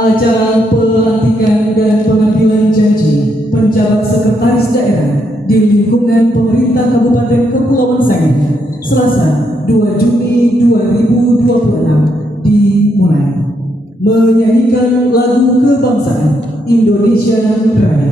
Acara pelantikan dan pengambilan janji penjabat sekretaris daerah di lingkungan pemerintah Kabupaten Kepulauan Sangihe, Selasa 2 Juni 2026 dimulai. Menyanyikan lagu kebangsaan Indonesia Raya.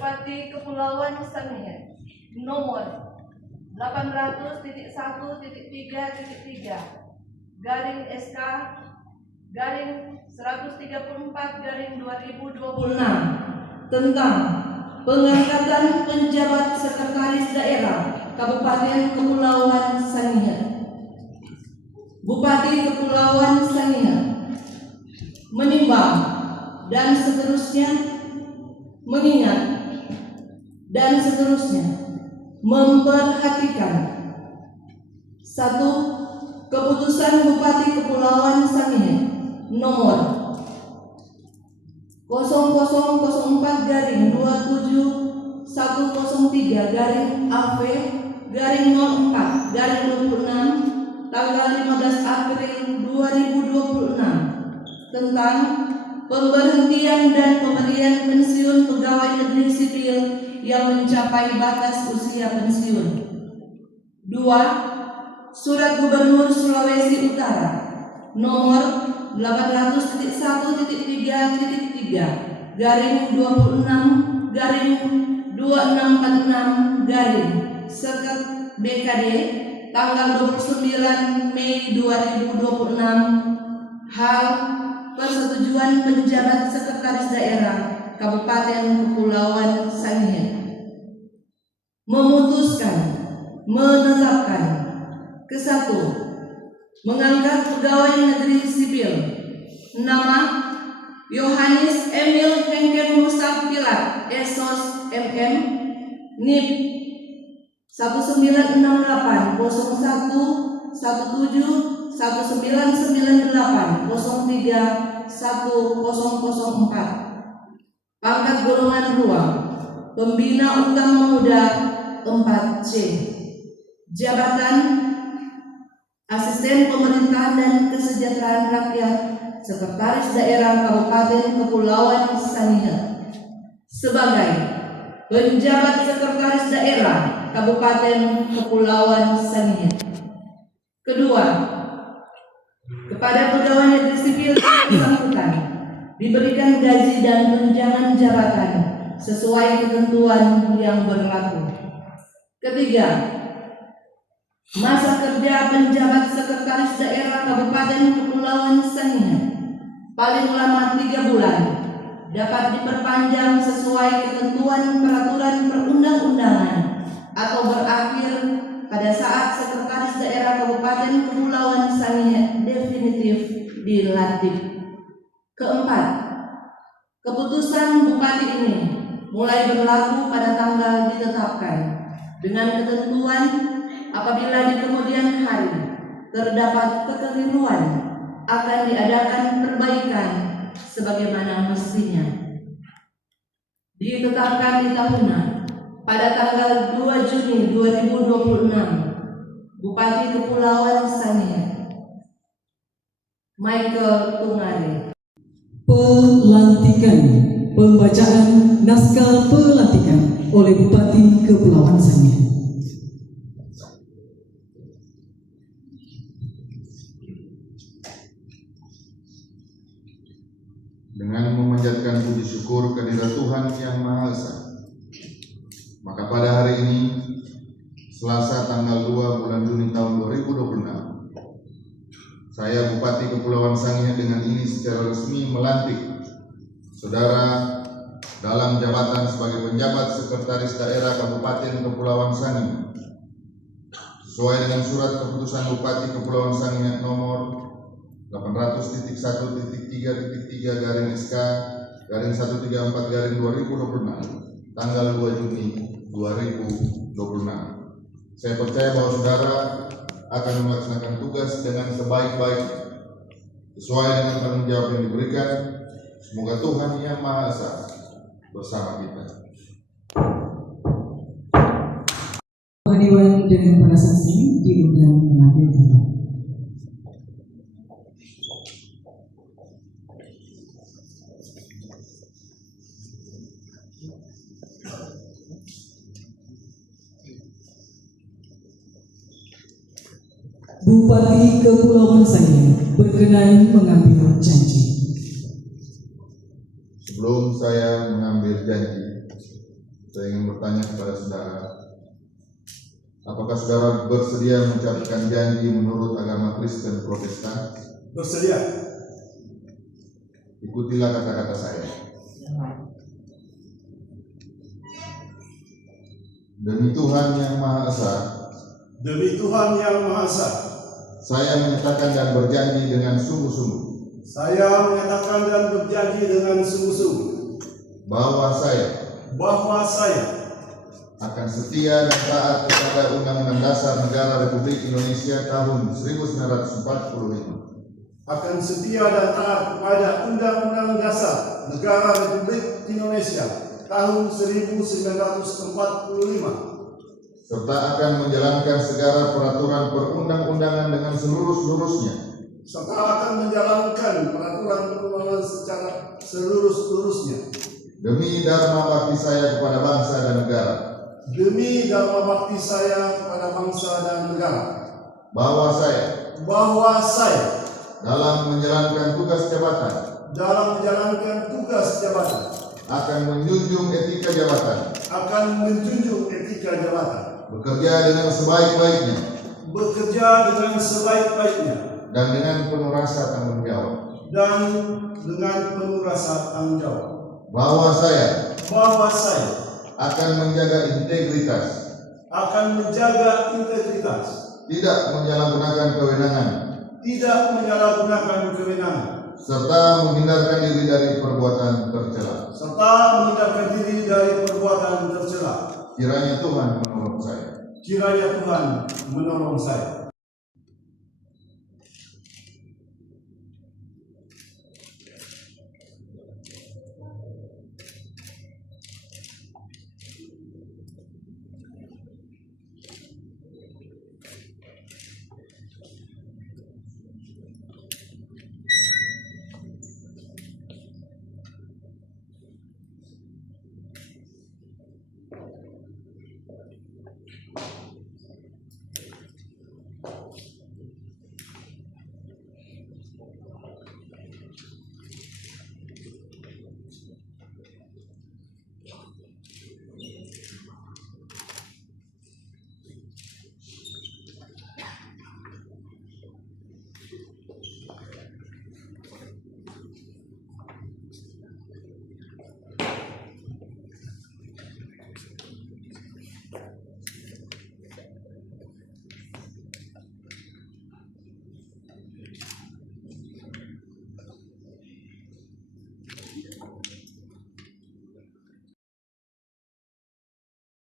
Bupati Kepulauan Sangihe nomor 800.1.3/SK/134/2026 tentang pengangkatan penjabat sekretaris daerah Kabupaten Kepulauan Sangihe. Bupati Kepulauan Sangihe menimbang dan seterusnya, mengingat dan seterusnya, memperhatikan: 1. Keputusan Bupati Kepulauan Sangihe nomor 000103/AV/04/26 tanggal 15 April 2026 tentang pemberhentian dan pemberian pensiun pegawai negeri sipil yang mencapai batas usia pensiun. 2. Surat Gubernur Sulawesi Utara nomor 800.1.3/26/2646/Seket BKD tanggal 29 Mei 2026 hal persetujuan penjabat sekretaris daerah Kabupaten Kepulauan Sangihe memutuskan, menetapkan: ke-1, mengangkat pegawai negeri sipil nama Yohanes Emil Hengken Musaf Pilar Esos MM NIP 1998-011198-03-1004 pangkat golongan 2 Pembina Utama Muda 4C, jabatan Asisten Pemerintahan dan Kesejahteraan Rakyat Sekretaris Daerah Kabupaten Kepulauan Sangihe sebagai penjabat Sekretaris Daerah Kabupaten Kepulauan Sangihe. Kedua, kepada pegawai negeri sipil yang bersangkutan diberikan gaji dan tunjangan jabatan sesuai ketentuan yang berlaku. Ketiga, masa kerja penjabat sekretaris daerah Kabupaten Kepulauan Sangihe paling lama 3 bulan dapat diperpanjang sesuai ketentuan peraturan perundang-undangan atau berakhir pada saat Sekretaris Daerah Kabupaten Kepulauan Sangihe definitif dilantik. Keempat, keputusan Bupati ini mulai berlaku pada tanggal ditetapkan dengan ketentuan apabila di kemudian hari terdapat kekeliruan akan diadakan perbaikan sebagaimana mestinya. Ditetapkan di tahunan pada tanggal 2 Juni 2026, Bupati Kepulauan Sangihe Michael Tungare. Pelantikan. Pembacaan naskah pelantikan oleh Bupati Kepulauan Sangihe. Dengan memanjatkan puji syukur kehadirat Tuhan Yang Maha Esa, maka pada hari ini, Selasa tanggal 2 bulan Juni tahun 2026, saya Bupati Kepulauan Sangihe dengan ini secara resmi melantik Saudara dalam jabatan sebagai penjabat Sekretaris Daerah Kabupaten Kepulauan Sangihe sesuai dengan surat keputusan Bupati Kepulauan Sangihe nomor 800.1.3/SK/134/2026 tanggal 2 Juni 2026. Saya percaya bahwa saudara akan melaksanakan tugas dengan sebaik-baiknya sesuai dengan tanggung jawab yang diberikan. Semoga Tuhan Yang Maha Esa bersama kita. Dewan dengan para saksi diundang mengambil tempat. Bupati Kepulauan Sangihe berkenan mengambil janji. Sebelum saya mengambil janji, saya ingin bertanya kepada saudara, apakah saudara bersedia mengucapkan janji menurut agama Kristen Protestan? Bersedia. Ikutilah kata-kata saya. Demi Tuhan Yang Maha Esa, Demi Tuhan Yang Maha Esa, saya menyatakan dan berjanji dengan sungguh-sungguh saya menyatakan dan berjanji dengan sungguh-sungguh bahwa saya akan setia dan taat kepada Undang-Undang Dasar Negara Republik Indonesia tahun 1945, akan setia dan taat kepada Undang-Undang Dasar Negara Republik Indonesia tahun 1945, serta akan menjalankan segala peraturan perundang-undangan dengan seluruh-seluruhnya, serta akan menjalankan peraturan-perundangan secara seluruh-seluruhnya demi dharma bakti saya kepada bangsa dan negara, demi dharma bakti saya kepada bangsa dan negara, bahwa saya dalam menjalankan tugas jabatan akan menjunjung etika jabatan, bekerja dengan sebaik-baiknya dan dengan penuh rasa tanggung jawab, bahwa saya akan menjaga integritas, tidak menyalahgunakan kewenangan, serta menghindarkan diri dari perbuatan tercela. Kiranya Tuhan menolong saya.